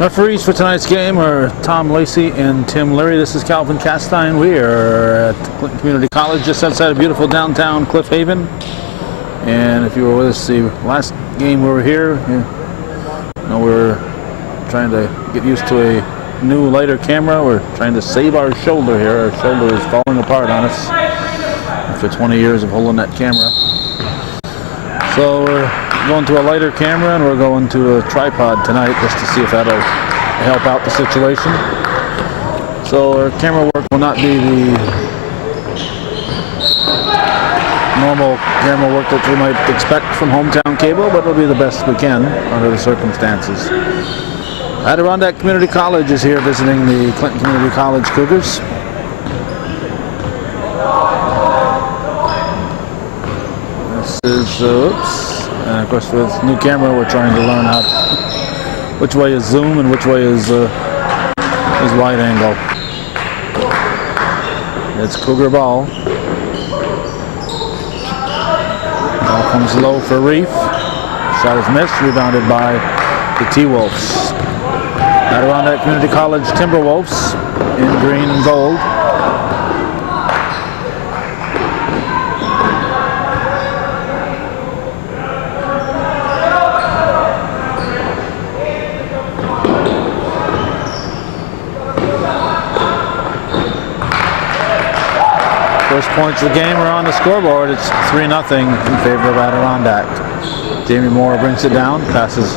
Referees for tonight's game are Tom Lacey and Tim Leary. This is Calvin Castine. We are at Clinton Community College just outside of beautiful downtown Cliff Haven. And if you were with us the last game we were here, you know, we were trying to get used to a new lighter camera. We're trying to save our shoulder here. Our shoulder is falling apart on us after 20 years of holding that camera. So we're going to a lighter camera and we're going to a tripod tonight just to see if that'll help out the situation. So our camera work will not be the normal camera work that you might expect from hometown cable, but it'll be the best we can under the circumstances. Adirondack Community College is here visiting the Clinton Community College Cougars. This is, and of course with new camera we're trying to learn how which way is zoom and which way is wide angle. It's Cougar ball. Ball comes low for Reef. Shot is missed, rebounded by the T-Wolves. Adirondack Community College Timberwolves in green and gold. First points of the game are on the scoreboard. It's 3-0 in favor of Adirondack. Jamie Moore brings it down, passes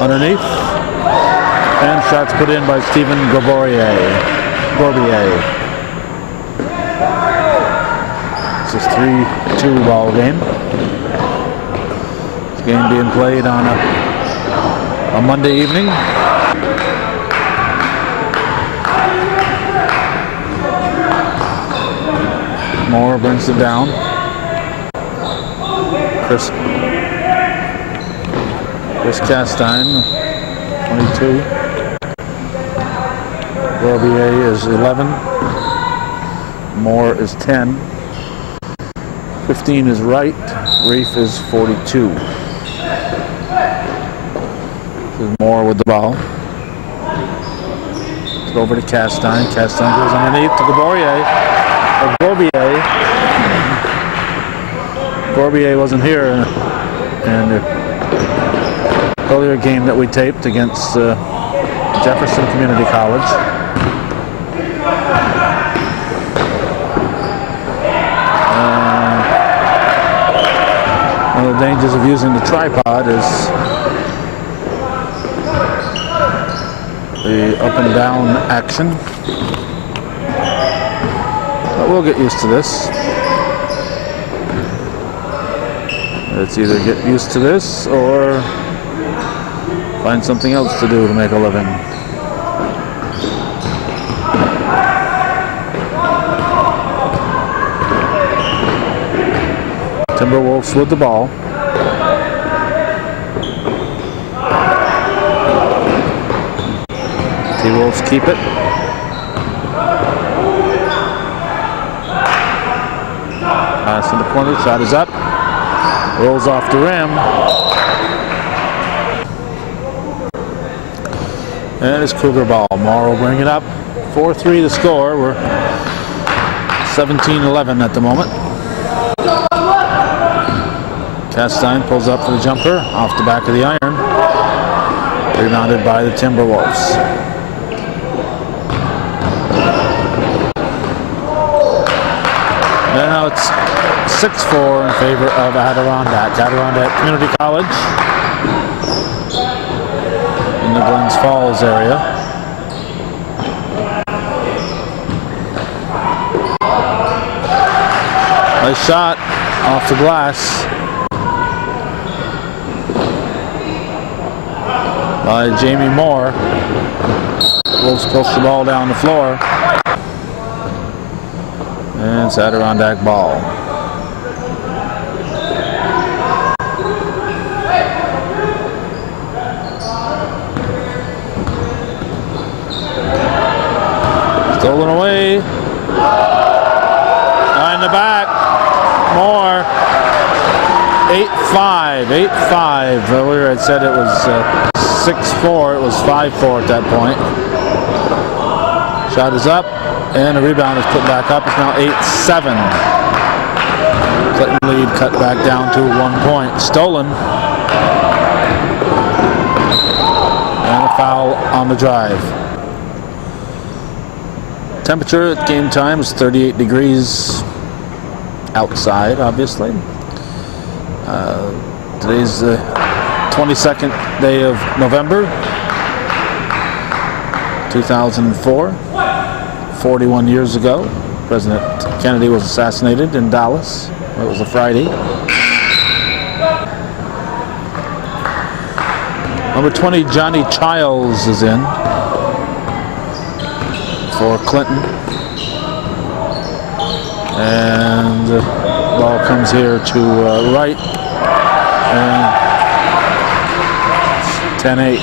underneath, and shots put in by Stephen Gorbier. It's a 3-2 ball game. This game being played on a Monday evening. Moore brings it down. Chris Castine, 22. Gorbier is 11. Moore is 10. 15 is Wright. Reef is 42. This is Moore with the ball. It's over to Castine. Castine goes underneath to Gorbier. Gorbier wasn't here in the earlier game that we taped against Jefferson Community College. One of the dangers of using the tripod is the up and down action. But we'll get used to this. Let's either get used to this or find something else to do to make a living. Timberwolves with the ball. T-Wolves keep it. Pass in the corner, shot is up. Rolls off the rim. And it's Cougar ball. Moore will bring it up. 4-3 the score. We're 17-11 at the moment. Castine pulls up for the jumper off the back of the iron. Rebounded by the Timberwolves. Now it's 6-4 in favor of Adirondack. Adirondack Community College in the Glens Falls area. Nice shot off the glass by Jamie Moore. Wolves push the ball down the floor. And it's Adirondack ball. Stolen away. Behind the back. Moore. 8-5. 8-5. Earlier I'd said it was 6-4. It was 5-4 at that point. Shot is up. And the rebound is put back up. It's now 8-7. Clinton lead cut back down to 1 point. Stolen. And a foul on the drive. Temperature at game time is 38 degrees outside, obviously. Today's the 22nd day of November, 2004. 41 years ago, President Kennedy was assassinated in Dallas. It was a Friday. Number 20, Johnny Childs is in for Clinton. And the ball comes here to Wright. And 10-8.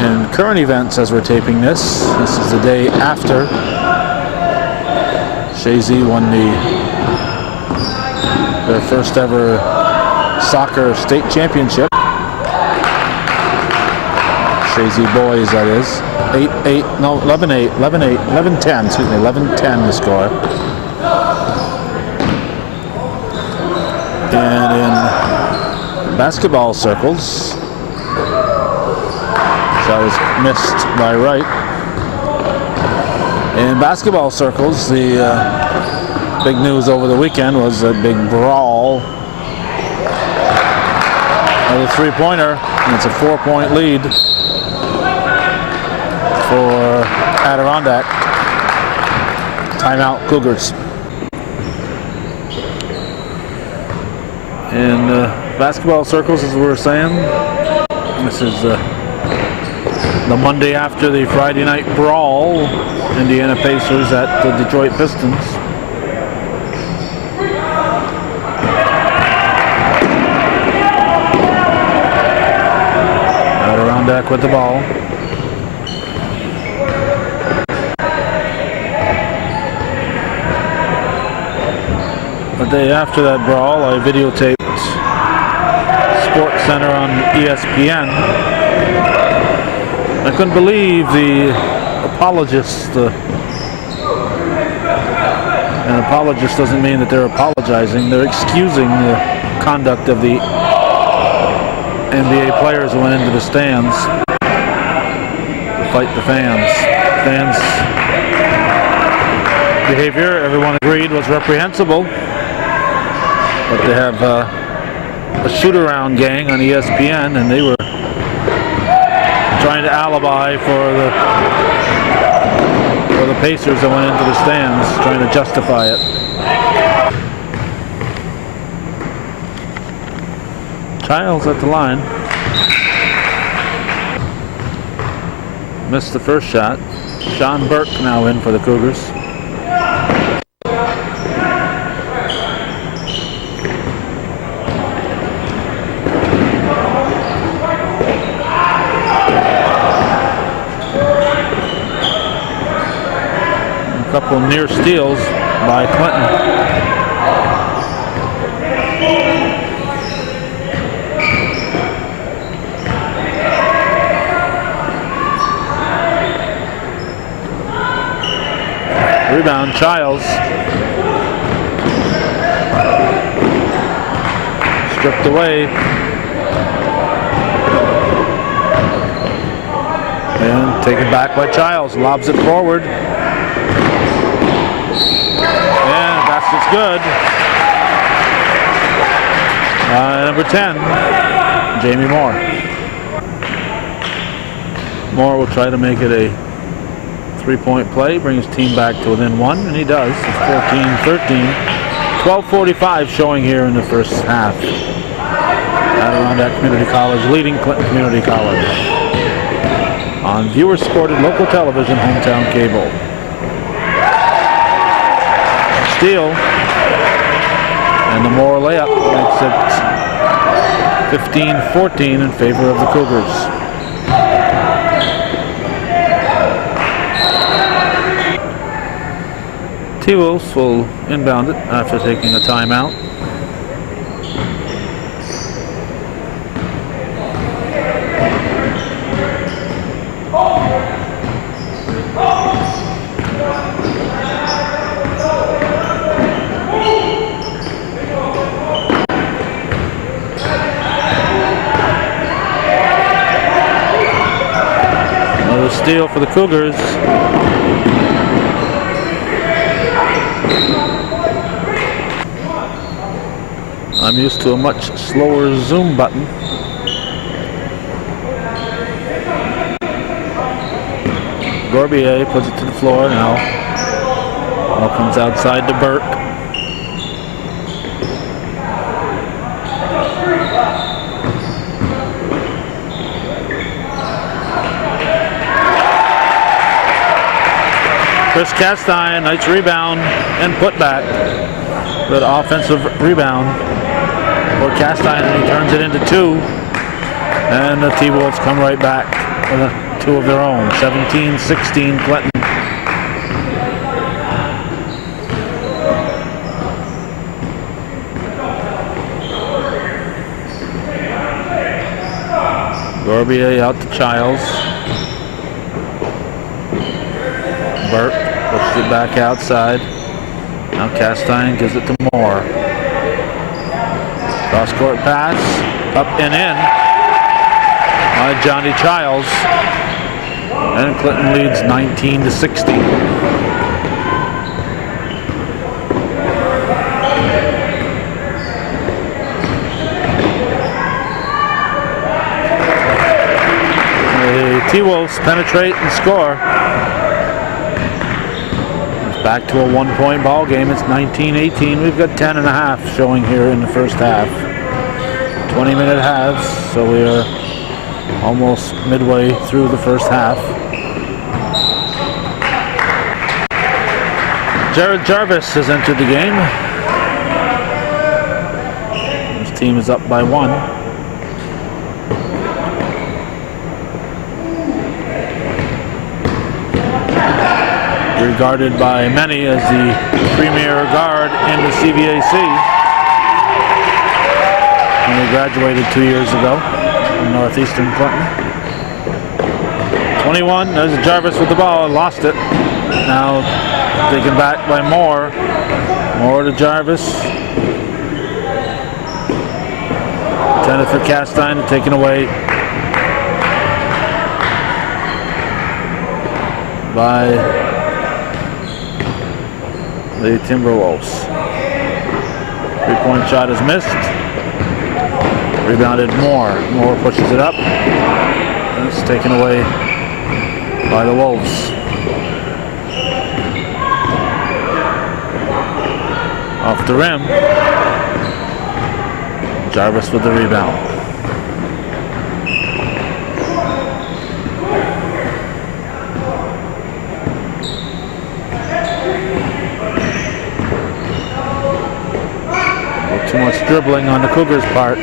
In current events, as we're taping this is the day after Shazy won their first ever soccer state championship. Shazy boys, that is. 11-10, excuse me, 11-10 the score. And in basketball circles, that was missed by Wright. In basketball circles, the big news over the weekend was a big brawl of the three-pointer. And it's a 4-point lead for Adirondack. Timeout Cougars. In basketball circles, as we were saying, this is The Monday after the Friday night brawl, Indiana Pacers at the Detroit Pistons. Adirondack with the ball. The day after that brawl, I videotaped Sports Center on ESPN. I couldn't believe the apologists. An apologist doesn't mean that they're apologizing. They're excusing the conduct of the NBA players who went into the stands to fight the fans. Fans' behavior, everyone agreed, was reprehensible. But they have a shoot-around gang on ESPN, and they were trying to alibi for the Pacers that went into the stands, trying to justify it. Childs at the line. Missed the first shot. Sean Burke now in for the Cougars. A couple near steals by Clinton. Rebound, Childs. Stripped away. And taken back by Childs. Lobs it forward. And basket's good. Number 10, Jamie Moore. Moore will try to make it a three-point play, bring his team back to within one, and he does. It's 14-13. 12:45 showing here in the first half. Adirondack Community College leading Clinton Community College on viewer-supported local television, hometown cable. Steal, and the Moore layup makes it 15-14 in favor of the Cougars. T-Wolves will inbound it after taking a timeout. Another steal for the Cougars. I'm used to a much slower zoom button. Gorbier puts it to the floor now. Ball comes outside to Burke. Chris Castine, nice rebound and put back. Good offensive rebound for Castine, and he turns it into two. And the T-Wolves come right back with two of their own. 17-16 Clinton. Gorbier out to Childs. Burke pushes it back outside. Now Castine gives it to Moore. Cross-court pass, up and in by Johnny Childs. And Clinton leads 19-16. The T-Wolves penetrate and score. Back to a one-point ball game. It's 19-18. We've got 10.5 showing here in the first half. 20-minute halves, so we are almost midway through the first half. Jared Jarvis has entered the game. His team is up by 1. Regarded by many as the premier guard in the CVAC. When he graduated 2 years ago from Northeastern Clinton. 21, there's Jarvis with the ball, lost it. Now taken back by Moore. Moore to Jarvis. Intended for Castine, taken away by the Timberwolves. 3-point shot is missed. Rebounded Moore. Moore pushes it up. And it's taken away by the Wolves. Off the rim. Jarvis with the rebound. Too much dribbling on the Cougars' part.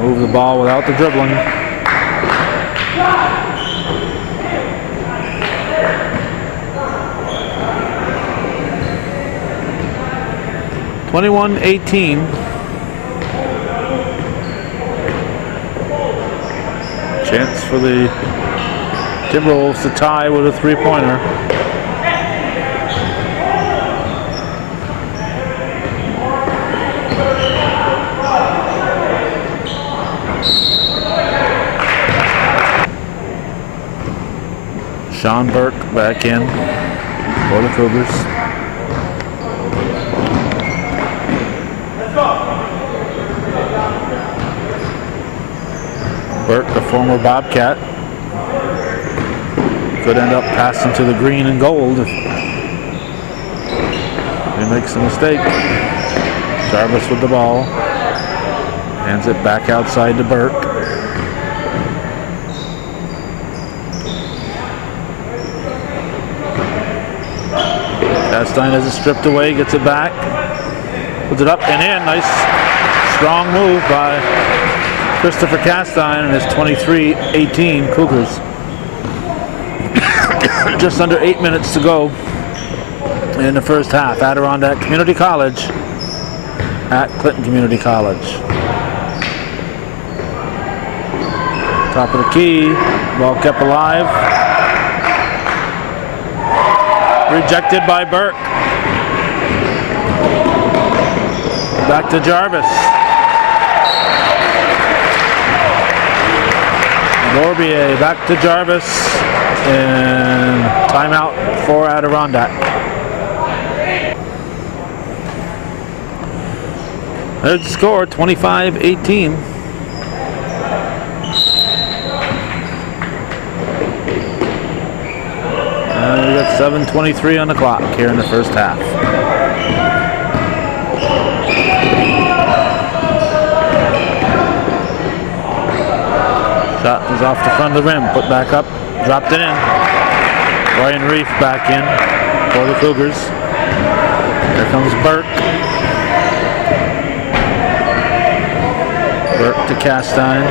Move the ball without the dribbling. (21-18). Chance for the Timberwolves to tie with a 3-pointer. Sean Burke back in for the Cougars. Burke, the former Bobcat, could end up passing to the green and gold if he makes a mistake. Jarvis with the ball. Hands it back outside to Burke. Castine has it stripped away, gets it back, puts it up and in. Nice, strong move by Christopher Castine and his 23-18 Cougars. Just under 8 minutes to go in the first half. Adirondack Community College at Clinton Community College. Top of the key, ball kept alive. Rejected by Burke. Back to Jarvis. Gorbier back to Jarvis. And timeout for Adirondack. There's the score, 25-18. We got 7:23 on the clock here in the first half. Shot is off the front of the rim, put back up, dropped it in. Ryan Reef back in for the Cougars. Here comes Burke. Burke to Castine.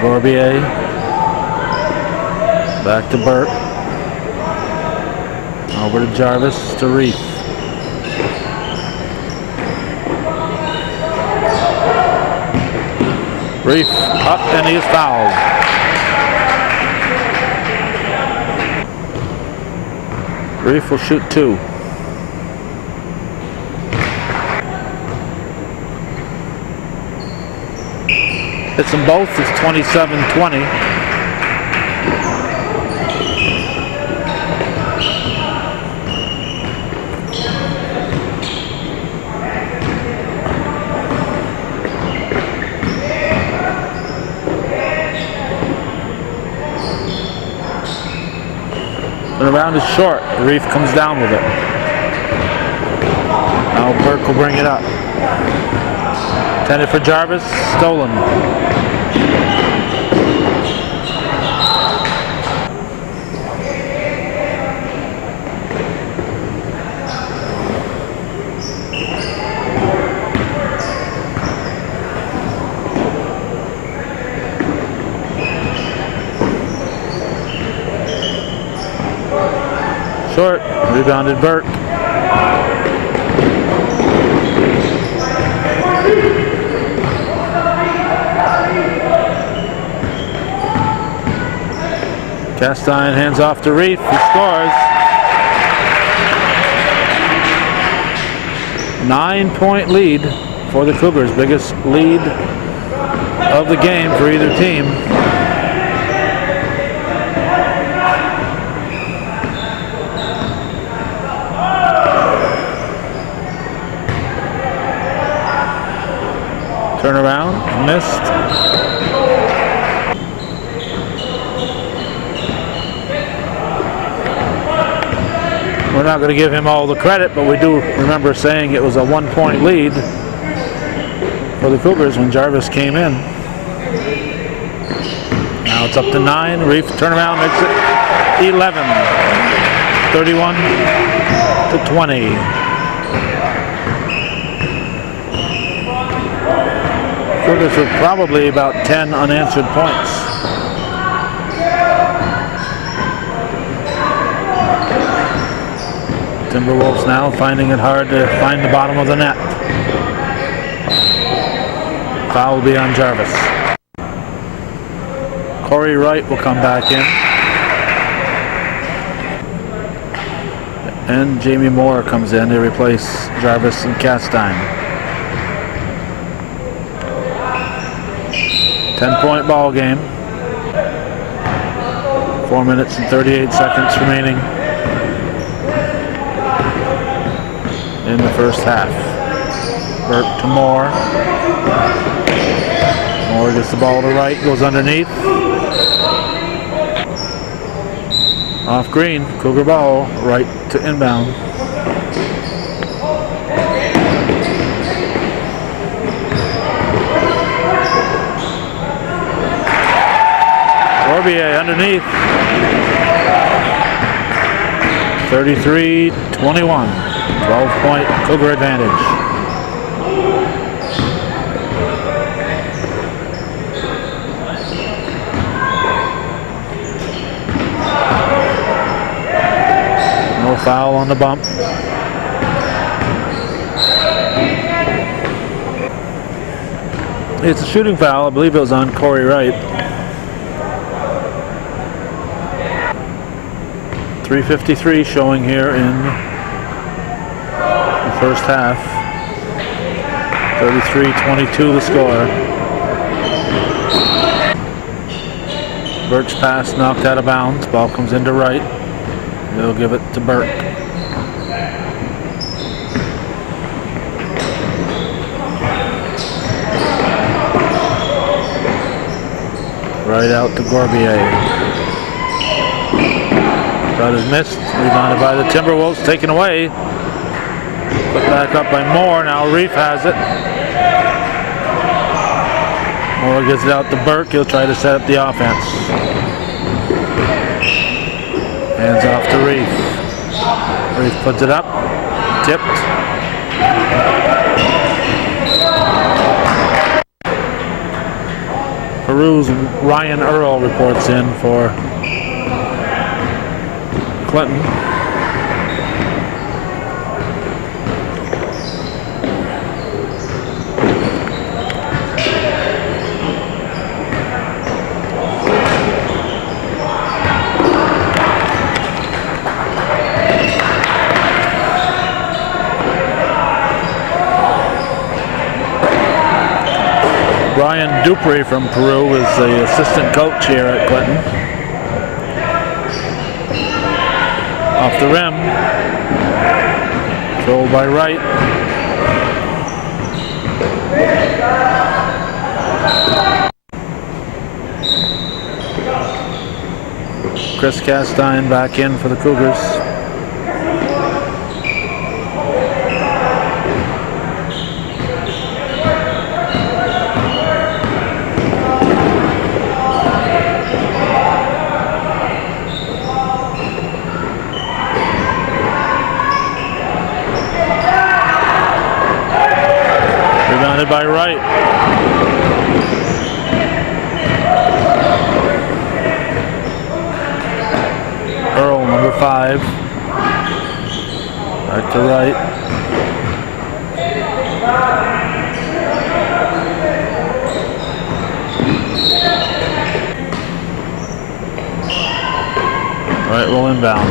Gorbier. Back to Burke. Over to Jarvis to Reef. Reef up and he is fouled. Reef will shoot 2. Hits them both. It's 27-20. The round is short. Reef comes down with it. Now Burke will bring it up. Intended for Jarvis, stolen. Short, rebounded Burke. Castine hands off to Reef, he scores. 9-point lead for the Cougars, biggest lead of the game for either team. Turnaround, missed. We're not going to give him all the credit, but we do remember saying it was a 1-point lead for the Cougars when Jarvis came in. Now it's up to 9. Reef turnaround makes it 11. 31 to 20. Cougars with probably about 10 unanswered points. Timberwolves now finding it hard to find the bottom of the net. Foul will be on Jarvis. Corey Wright will come back in. And Jamie Moore comes in to replace Jarvis and Castine. 10-point ball game. 4 minutes and 38 seconds remaining in the first half. Burke to Moore. Moore gets the ball to Wright, goes underneath. Off green, Cougar ball, Wright to inbound. Corbier underneath. 33-21. 12-point Cougar advantage. No foul on the bump. It's a shooting foul. I believe it was on Corey Wright. 3:53 showing here in the first half. 33-22 the score. Burke's pass knocked out of bounds. Ball comes into Wright. They'll give it to Burke. Right out to Corbier. Shot is missed. Rebounded by the Timberwolves. Taken away. Put back up by Moore. Now Reef has it. Moore gets it out to Burke. He'll try to set up the offense. Hands off to Reef. Reef puts it up. Tipped. Peru's Ryan Earl reports in for Clinton. Brian Dupree from Peru is the assistant coach here at Clinton. Off the rim. Controlled by Wright. Chris Castine back in for the Cougars. Earl, number 5. Right to right. Right, will inbound.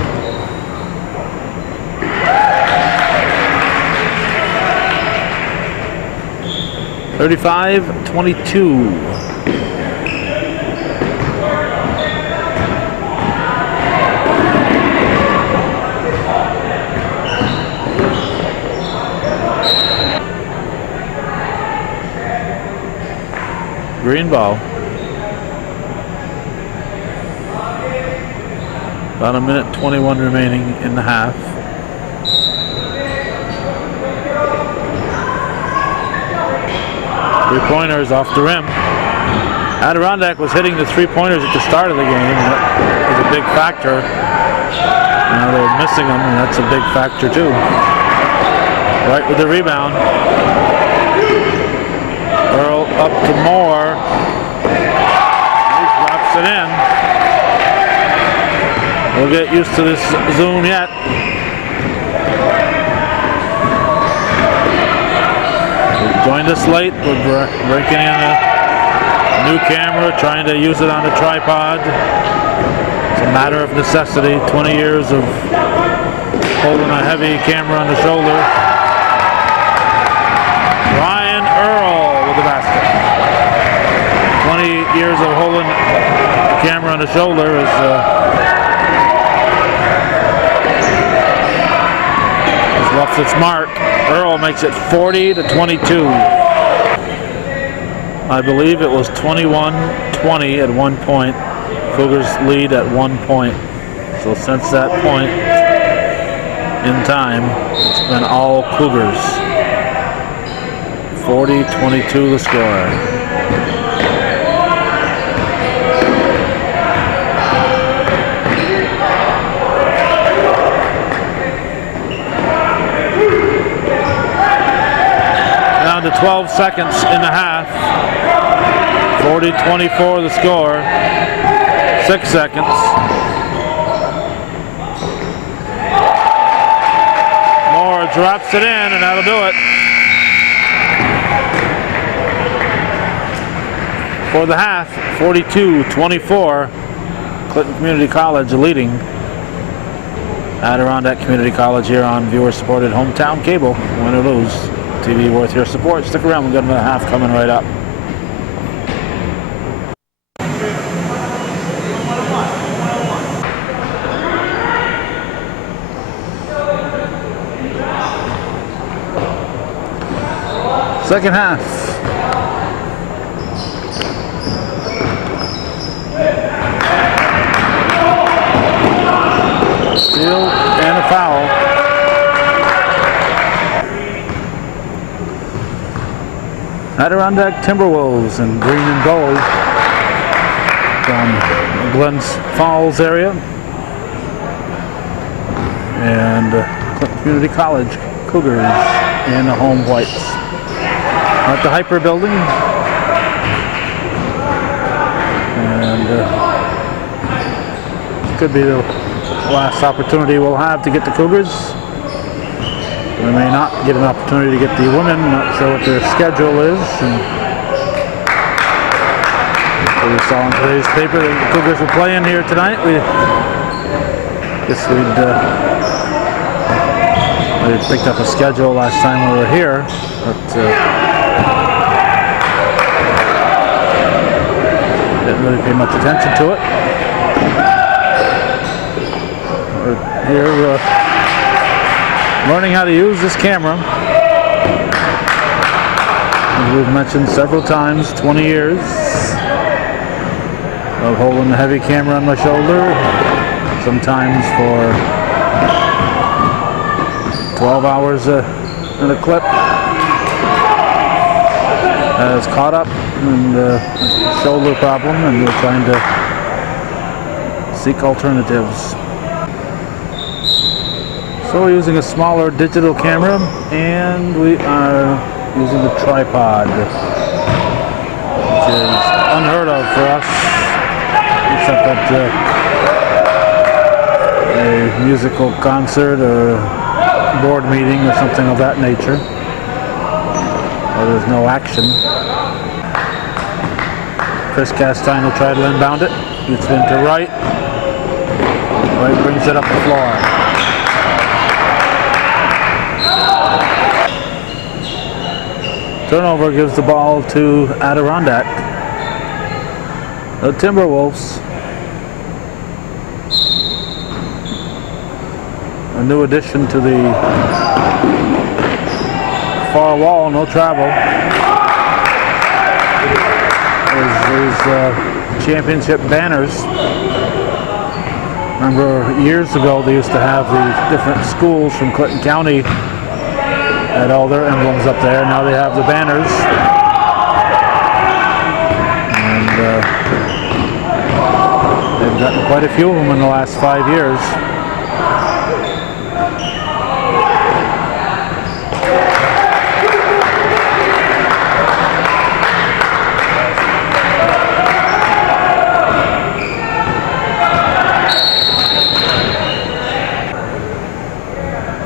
(35-22). Green ball. About 1:21 remaining in the half. Three-pointers off the rim. Adirondack was hitting the three-pointers at the start of the game, and that was a big factor. Now they're missing them, and that's a big factor too. Right with the rebound. Earl up to Moore. He drops it in. We'll get used to this zone yet. We've joined us late. We're breaking in a new camera, trying to use it on a tripod. It's a matter of necessity. 20 years of holding a heavy camera on the shoulder. Ryan Earl with the basket. 20 years of holding the camera on the shoulder is left its mark. Earl makes it 40-22. I believe it was 21-20 at one point. Cougars lead at 1 point. So since that point in time, it's been all Cougars. 40-22 the score. To 12 seconds in the half. 40-24 the score. 6 seconds. Moore drops it in, and that'll do it. For the half, 42-24. Clinton Community College leading Adirondack Community College here on viewer-supported hometown cable. Win or lose, TV worth your support. Stick around, we've got another half coming right up. Second half. Steal and a foul. Adirondack Timberwolves in green and gold from Glens Falls area, and Clinton Community College Cougars in the home whites. At the Hyper building, and could be the last opportunity we'll have to get the Cougars. We may not get an opportunity to get the women. Not sure what their schedule is. And we saw in today's paper that the Cougars were playing here tonight. We guess we picked up a schedule last time we were here, but didn't really pay much attention to it. We're here learning how to use this camera. As we've mentioned several times, 20 years of holding the heavy camera on my shoulder, sometimes for 12 hours in a clip. Has caught up and shoulder problem, and we're trying to seek alternatives. So we're using a smaller digital camera, and we are using a tripod. which is unheard of for us, except at a musical concert or board meeting or something of that nature, where there's no action. Chris Castine will try to inbound it. Gets it into right. Right brings it up the floor. Turnover gives the ball to Adirondack. The Timberwolves. A new addition to the far wall, no travel. There's championship banners. Remember years ago they used to have the different schools from Clinton County had all their emblems up there. Now they have the banners. And they've gotten quite a few of them in the last 5 years.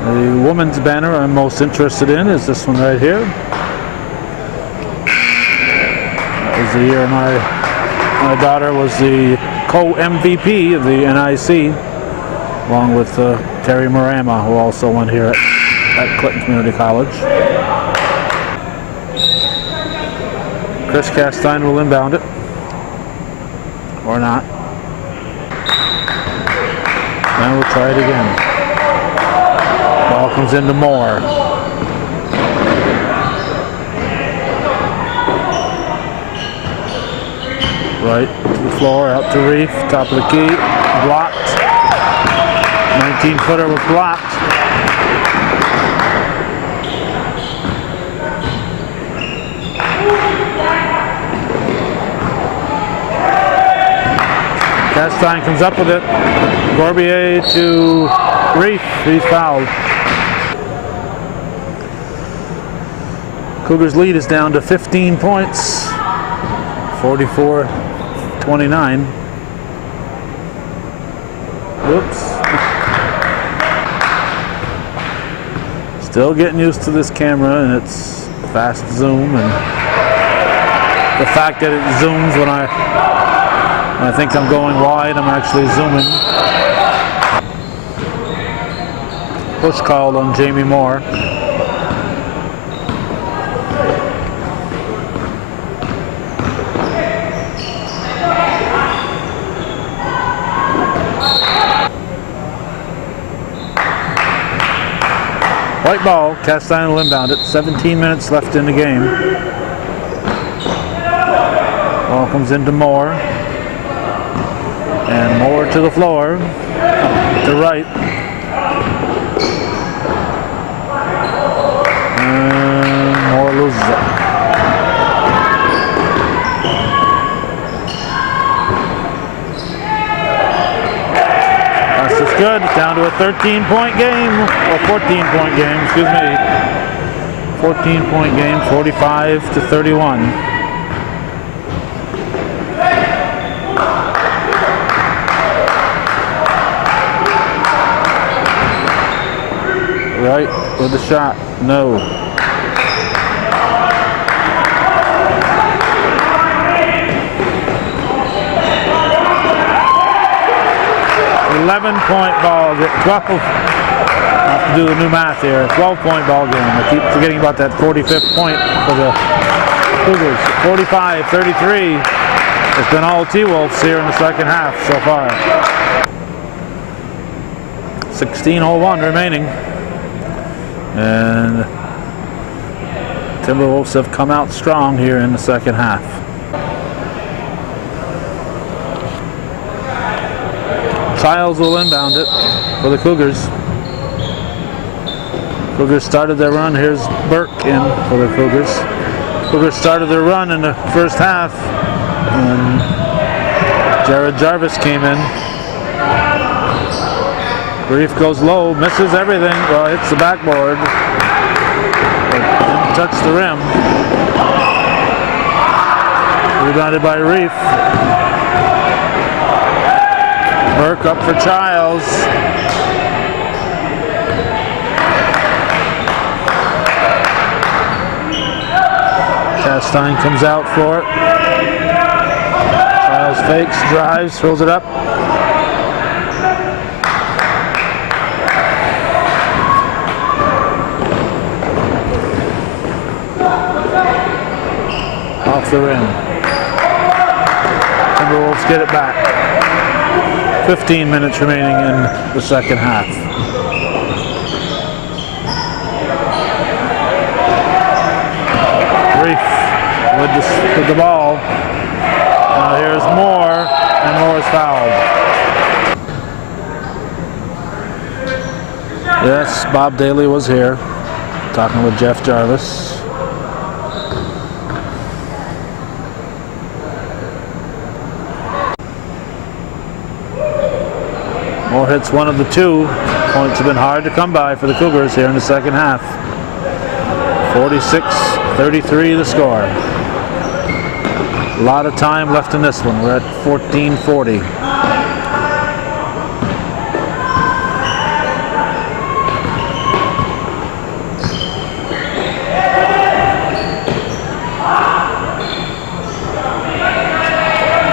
The women's banner I'm most interested in is this one right here. That was the year my daughter was the co-MVP of the NIC, along with Terry Marama, who also went here at Clinton Community College. Chris Castine will inbound it, or not. And we'll try it again. Ball comes into Moore. Right to the floor, out to Reef, top of the key, blocked. 19-footer was blocked. Castine comes up with it. Gorbier to Reef, he's fouled. Cougars' lead is down to 15 points, 44-29. Whoops. Still getting used to this camera and its fast zoom, and the fact that it zooms when I think I'm going wide, I'm actually zooming. Push called on Jamie Moore. White ball, Castine will inbound it. 17 minutes left in the game. Ball comes into Moore. And Moore to the floor. To right. And Moore loses it. That's good. Down to a 13-point game. Or 14-point game, excuse me. 14-point game, 45-31. Right with the shot, no. .11-point ball, 12. I have to do the new math here. 12-point ball game. I keep forgetting about that 45th point for the Cougars. 45-33. It's been all T-Wolves here in the second half so far. 16:01 remaining. And Timberwolves have come out strong here in the second half. Childs will inbound it for the Cougars. Cougars started their run. Here's Burke in for the Cougars. Cougars started their run in the first half, and Jared Jarvis came in. Reef goes low, misses everything. Well, hits the backboard, but didn't touch the rim. Rebounded by Reef. Burke up for Childs. Castine comes out for it. Childs fakes, drives, throws it up. Off the rim. Timberwolves get it back. 15 minutes remaining in the second half. Reef with the ball. Now here's Moore, and Moore is fouled. Yes, Bob Daly was here, talking with Jeff Jarvis. Moore hits one of the two. Points have been hard to come by for the Cougars here in the second half. 46-33 the score. A lot of time left in this one. We're at 14:40.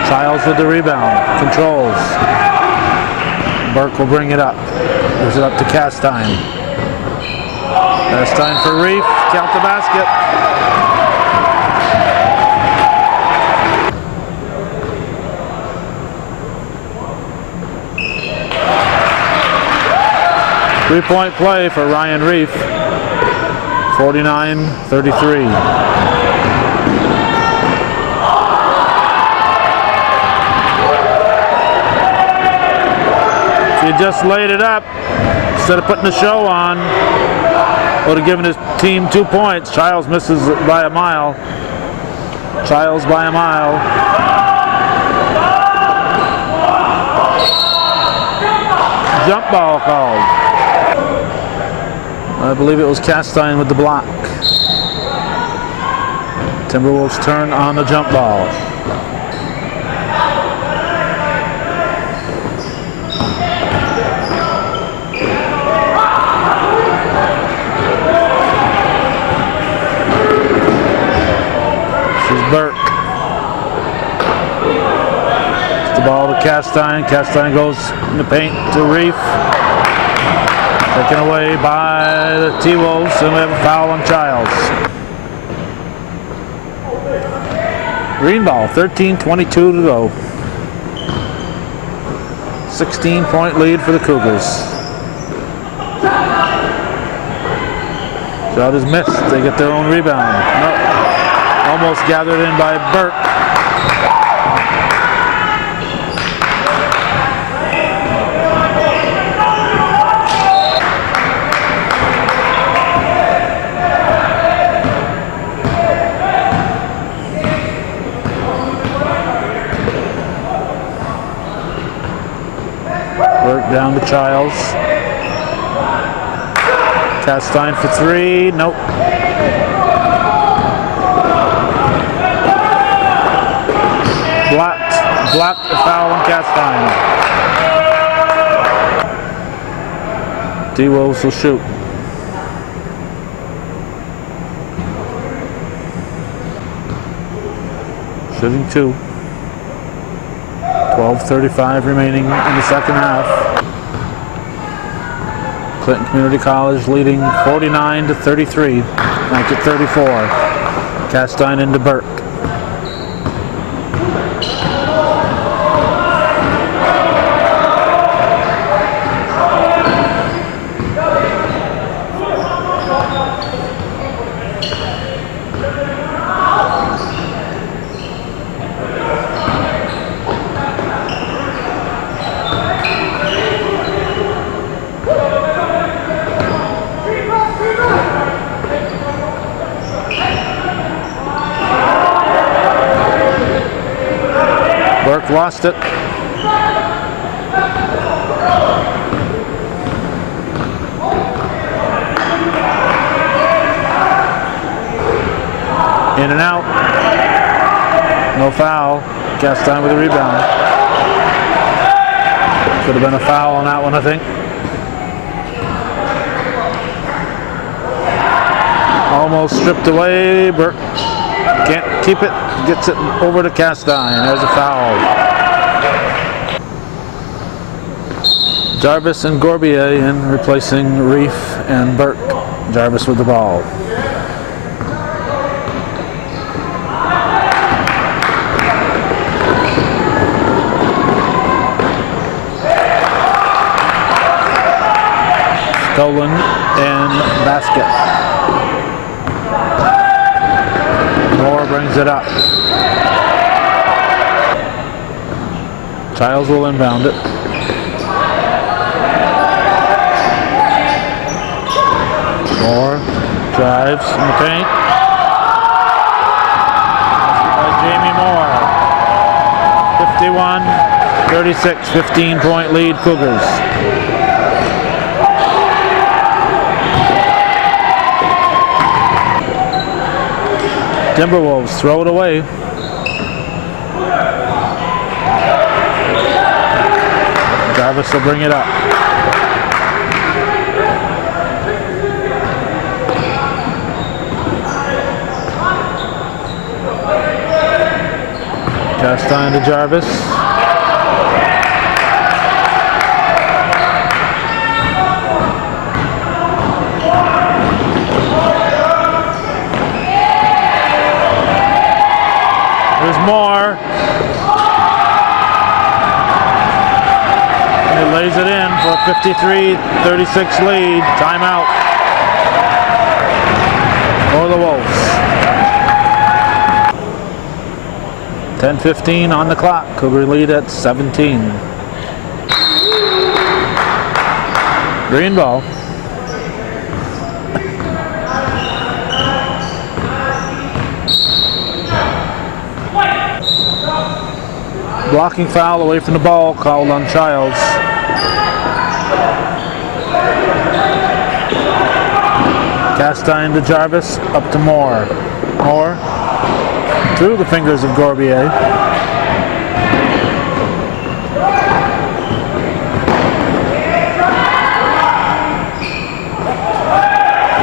Childs with the rebound. Controls. Burke will bring it up. Moves it up to Castine. Castine for Reef. Count the basket. Three-point play for Ryan Reef. 49-33. He just laid it up instead of putting the show on. Would have given his team 2 points. Childs misses by a mile. Childs by a mile. Jump ball called. I believe it was Castine with the block. Timberwolves turn on the jump ball. Burke. The ball to Castine. Castine goes in the paint to Reef. Taken away by the T-Wolves, and we have a foul on Childs. Green ball, 13:22 to go. 16-point lead for the Cougars. Shot is missed. They get their own rebound. No. Almost gathered in by Burke. Burke down to Childs. Castine for three. Nope. Blocked the foul on Castine. T-Wolves will shoot. Shooting two. 12:35 remaining in the second half. Clinton Community College leading 49-33. Back at 34. Castine into Burke. Burke lost it. In and out. No foul. Castine with a rebound. Could have been a foul on that one, I think. Almost stripped away. Burke can't keep it. Gets it over to Castine. There's a foul. Jarvis and Gorbier in, replacing Reef and Burke. Jarvis with the ball. Stolen and basket. Moore brings it up. Childs will inbound it. Moore drives in the paint. By Jamie Moore. 51-36, 15-point lead Cougars. Timberwolves throw it away. Jarvis will bring it up. Castine to Jarvis. There's more. He lays it in for a 53-36 lead. Timeout for the Wolves. 10:15 on the clock. Cougar lead at 17. Green ball. Blocking foul away from the ball called on Childs. Castine to Jarvis, up to Moore. Moore through the fingers of Gorbier.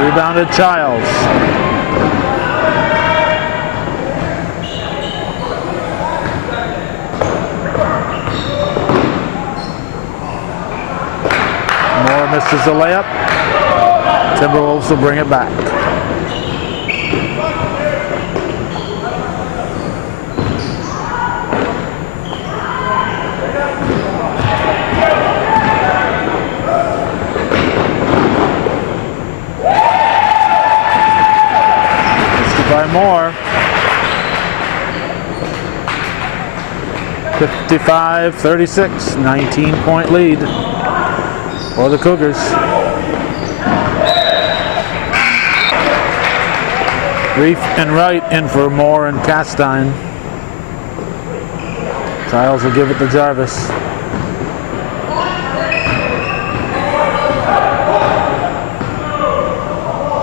Rebounded Childs. Moore misses the layup. Timberwolves will bring it back. By Moore. 55-36, 19-point lead for the Cougars. Reef and Wright in for Moore and Castine. Childs will give it to Jarvis.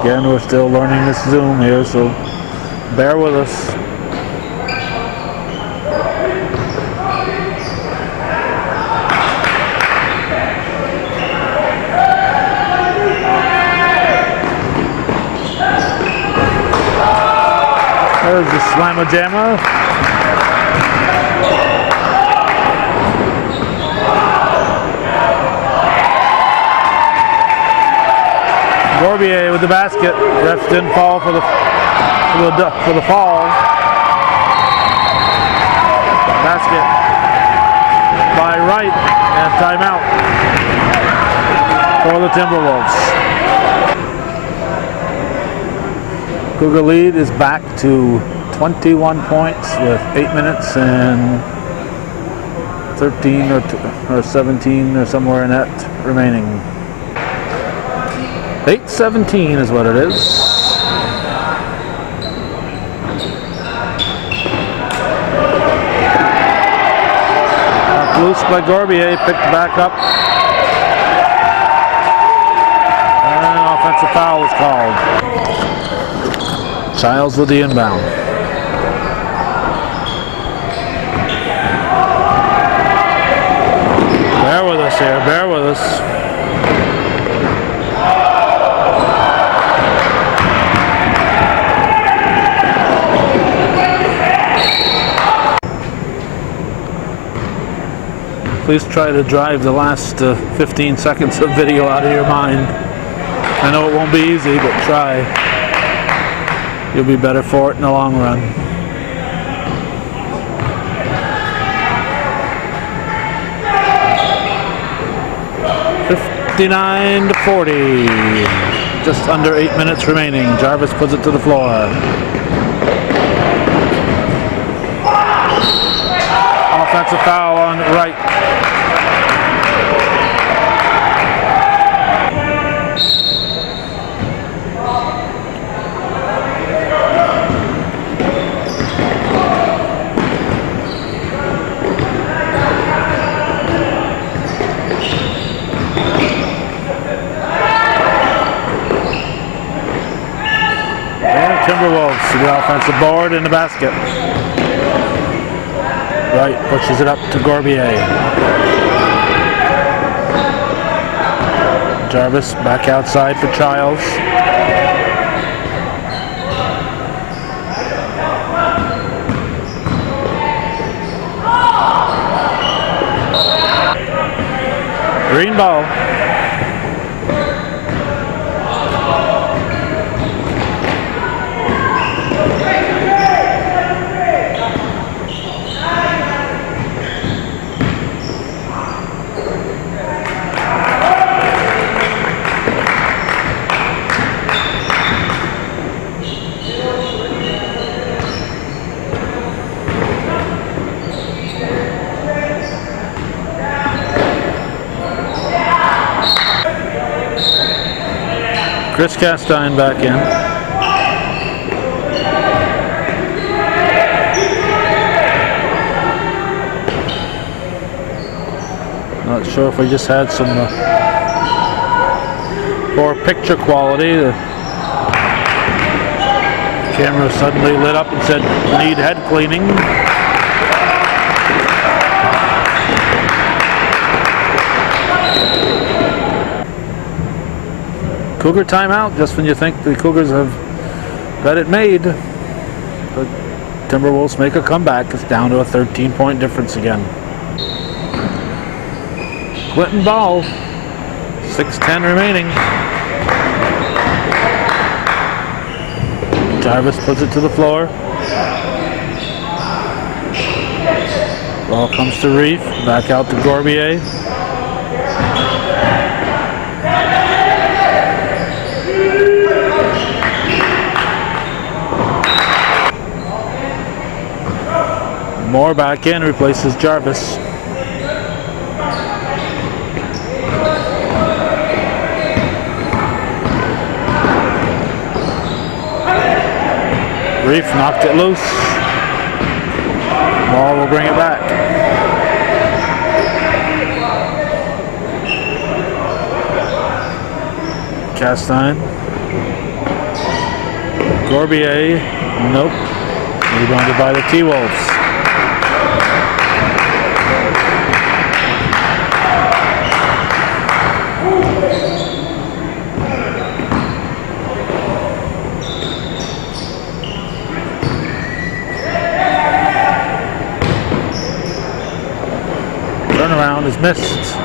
Again, we're still learning this Zoom here, so bear with us. There's the slamma-jamma. Gorbier with the basket. Refs didn't fall for the fall. Basket by Wright and timeout for the Timberwolves. Cougar lead is back to 21 points with 8 minutes and 13 or 17 or somewhere in that remaining. 8:17 is what it is. Loose by Gorbier, picked back up. And an offensive foul is called. Childs with the inbound. here. Bear with us. Please try to drive the last 15 seconds of video out of your mind. I know it won't be easy, but try. You'll be better for it in the long run. $59-40. Just under 8 minutes remaining. Jarvis puts it to the floor. Offensive foul on right. Timberwolves to the offensive board in the basket. Right, pushes it up to Gorbier. Jarvis back outside for Childs. Green ball. Chris Castine back in. Not sure if we just had some poor picture quality. The camera suddenly lit up and said, "Need head cleaning." Cougar timeout, just when you think the Cougars have got it made. The Timberwolves make a comeback. It's down to a 13-point difference again. Clinton ball, 6:10 remaining. Jarvis puts it to the floor. Ball comes to Reef, back out to Gorbier. Moore back in, replaces Jarvis. Reef knocked it loose. Moore will bring it back. Castine. Gorbier. Nope. Rebounded by the T-Wolves. Turnaround is missed.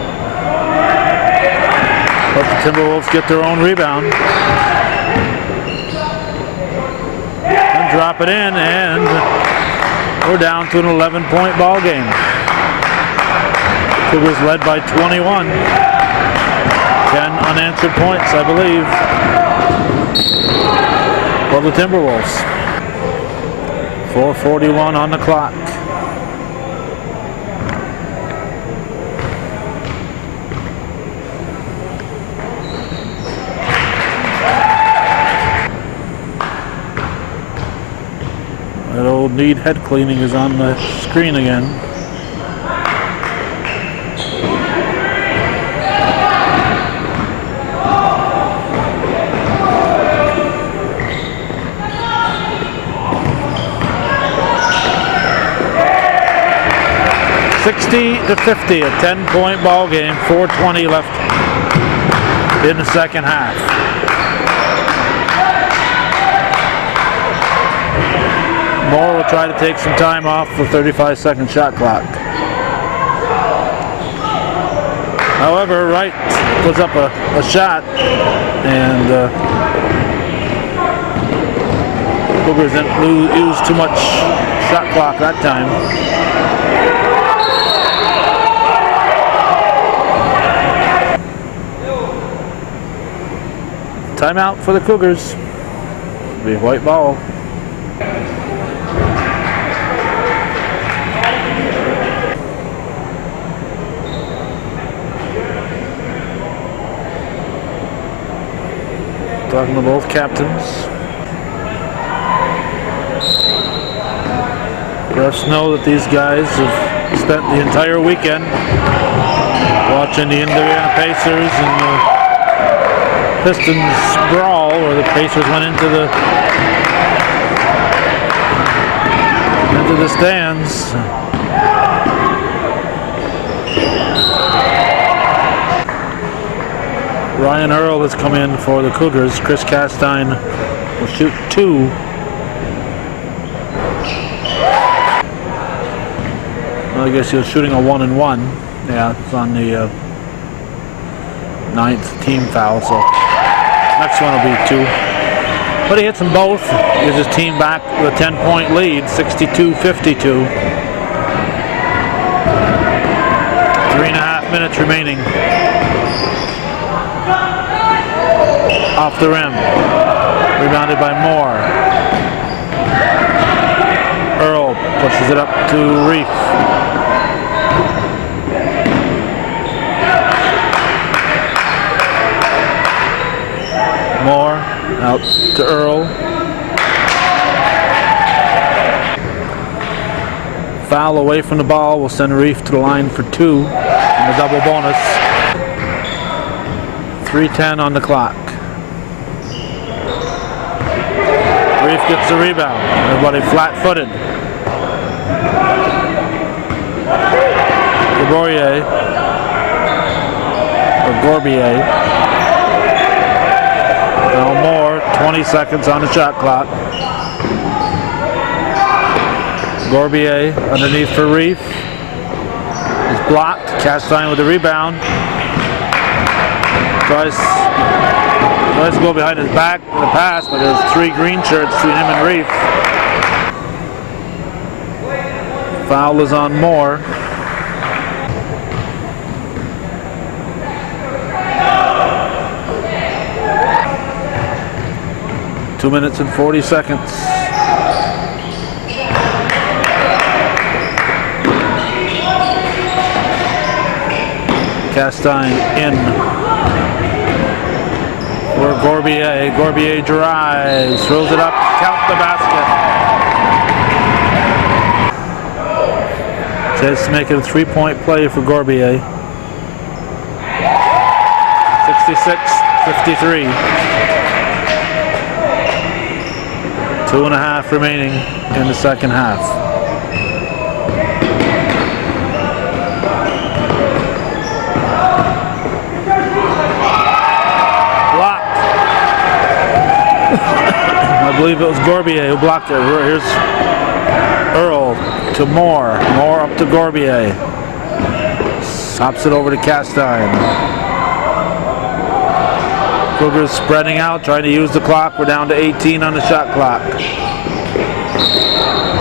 Hope the Timberwolves get their own rebound. And drop it in, and we're down to an 11-point ball game. Cougars led by 21. 10 unanswered points, I believe, for the Timberwolves. 4:41 on the clock. That old need head cleaning is on the screen again. 60-50, a 10-point ball game. 4:20 left in the second half. Moore will try to take some time off the 35-second shot clock. However, Wright puts up a shot, and Cougars didn't use too much shot clock that time. Timeout for the Cougars. It'll be white ball. Talking to both captains. Refs know that these guys have spent the entire weekend watching the Indiana Pacers and the Pistons brawl, where the Pacers went into the stands. Ryan Earl has come in for the Cougars. Chris Castine will shoot 2. Well, I guess he was shooting a 1-and-1. Yeah, it's on the 9th team foul, so next one will be 2. But he hits them both. Gives his team back with a 10-point lead, 62-52. 3.5 minutes remaining. Off the rim. Rebounded by Moore. Earl pushes it up to Reef. Moore out to Earl. Foul away from the ball will send Reef to the line for 2 in the double bonus. 3:10 on the clock. Reef gets the rebound. Everybody flat-footed. Gorbier. No more. 20 seconds on the shot clock. Gorbier underneath for Reef. He's blocked. Castine with the rebound. Tries to go behind his back with a pass, but there's 3 green shirts between him and Reef. Foul is on Moore. Two minutes and 40 seconds. Castine in. For Gorbier. Gorbier drives, throws it up, count the basket. Chance to make it a 3-point play for Gorbier. 66-53. 2.5 remaining in the second half. I believe it was Gorbier who blocked it. Here's Earl to Moore. Moore up to Gorbier. Hops it over to Castine. Cougars spreading out, trying to use the clock. We're down to 18 on the shot clock.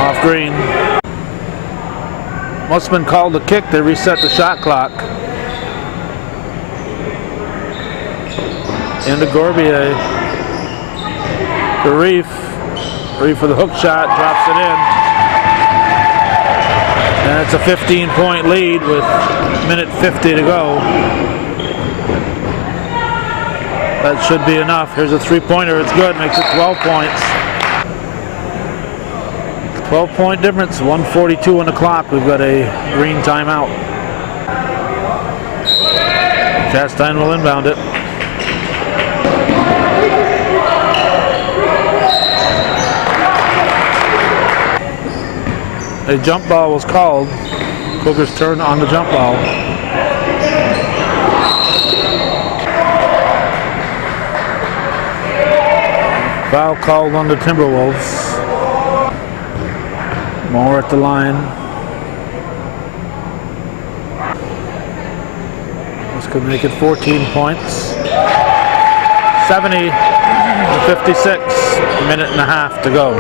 Off green. Must have been called a kick. They reset the shot clock. Into Gorbier. The Reef for the hook shot, drops it in. And it's a 15-point lead with minute 50 to go. That should be enough. Here's a 3-pointer, it's good, makes it 12 points. 12-point difference, 1:42 on the clock. We've got a green timeout. Castine will inbound it. A jump ball was called Cougars turn on the jump ball. Foul called on the Timberwolves. More at the line. This could make it 14 points. 70 to 56. A minute and a half to go.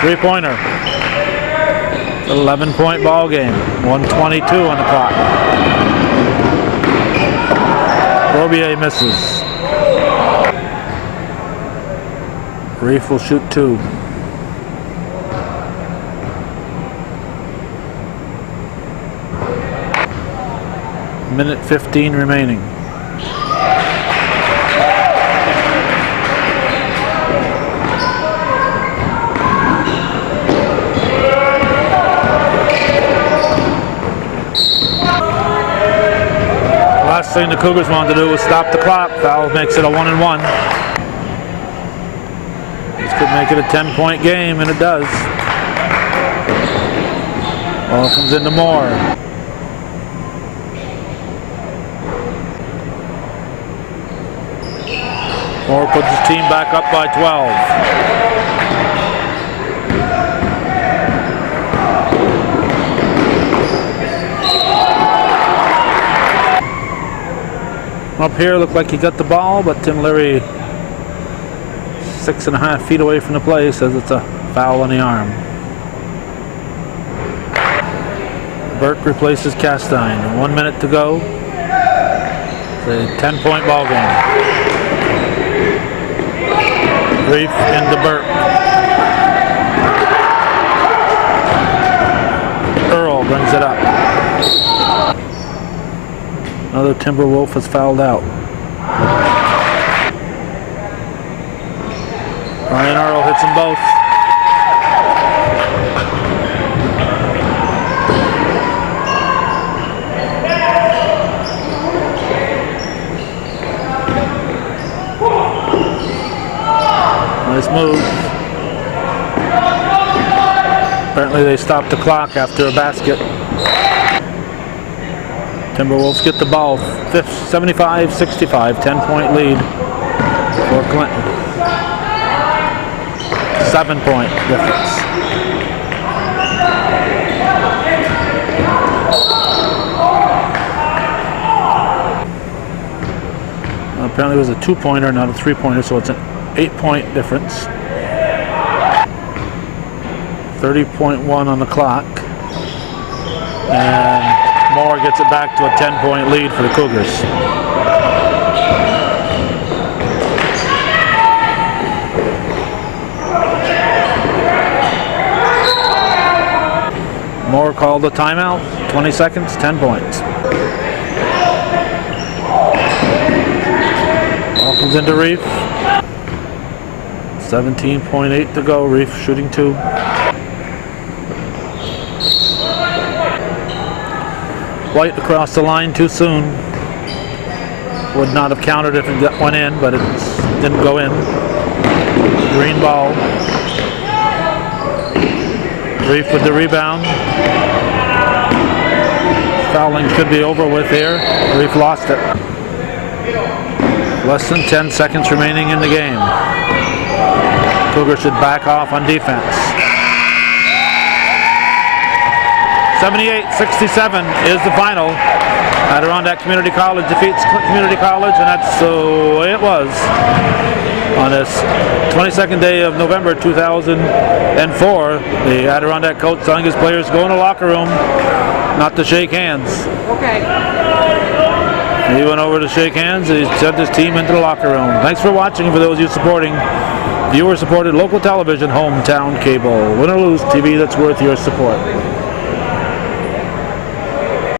Three-pointer. 11-point ball game. 1:22 on the clock. Robier misses. Reef will shoot two. Minute 15 remaining. Last thing the Cougars wanted to do was stop the clock. Foul makes it a 1-1. This could make it a 10-point game, and it does. Ball comes into Moore. Moore puts his team back up by 12. Up here, looked like he got the ball, but Tim Leary, 6.5 feet away from the play, says it's a foul on the arm. Burke replaces Castine. 1 minute to go. It's a 10-point ball game. Reef into Burke. Earl brings it up. Another Timberwolf is fouled out. Ryan Earl hits them both. Nice move. Apparently they stopped the clock after a basket. Timberwolves get the ball. 75-65, 10-point lead for Clinton. 7-point difference. Apparently it was a 2-pointer, not a 3-pointer, so it's an 8-point difference. 30.1 on the clock. And Moore gets it back to a 10-point lead for the Cougars. Moore called the timeout. 20 seconds, 10 points. Ball comes into Reef. 17.8 to go. Reef shooting two. White across the line too soon. Would not have counted if it went in, but it didn't go in. Green ball. Reef with the rebound. Fouling should be over with here. Reef lost it. Less than 10 seconds remaining in the game. Cougar should back off on defense. 78-67 is the final. Adirondack Community College defeats Clinton Community College, and that's the way it was on this 22nd day of November 2004. The Adirondack coach telling his players to go in the locker room, not to shake hands. Okay. He went over to shake hands. He sent his team into the locker room. Thanks for watching. For those of you supporting viewer-supported local television, hometown cable. Win or lose, TV that's worth your support.